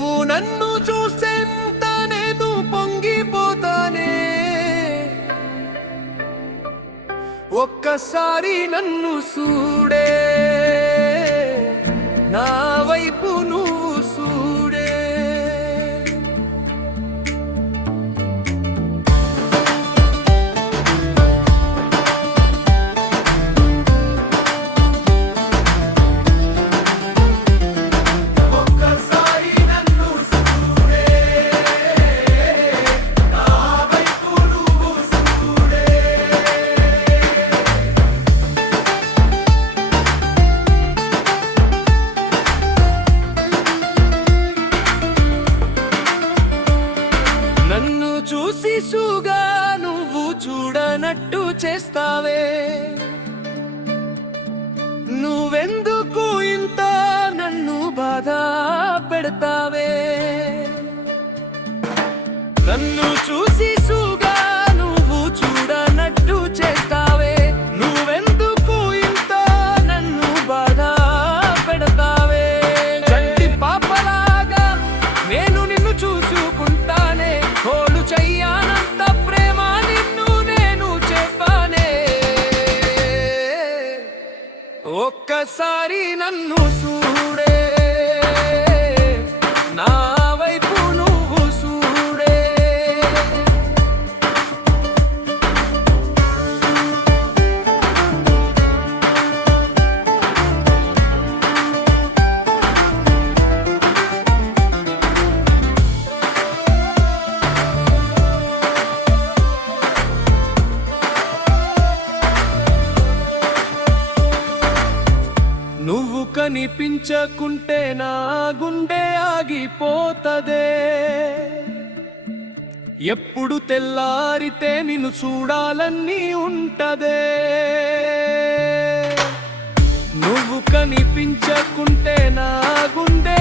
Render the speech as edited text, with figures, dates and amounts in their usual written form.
నువ్వు నన్ను చూసేంత నేను పొంగిపోతానే, ఒక్కసారి నన్ను చూడే, నా వైపు నువ్వు చూడే. నన్ను చూసి సుగా నువ్వు చూడనట్టు చేస్తావే, నువ్వెందుకు ఇంత నన్ను బాధ పెడతావే. నన్ను చూసి సుగా నువ్వు చూడనట్టు చేస్తావే, నువ్వెందుకు ఇంత నన్ను బాధ పెడతావే. చంటి పాపలాగా నేను నిన్ను చూసుకుంటానే, హోలు చెయ్యానంత ప్రేమ నిన్ను నేను చేస్తానే. ఒక్కసారి నన్ను చూడే, నా వైపు నువ్వు చూడే. నువ్వు కనిపించకుంటే నా గుండె ఆగిపోతదే, ఎప్పుడు తెల్లారితే నిన్ను చూడాలని ఉంటదే. నువ్వు కనిపించకుంటే నా గుండె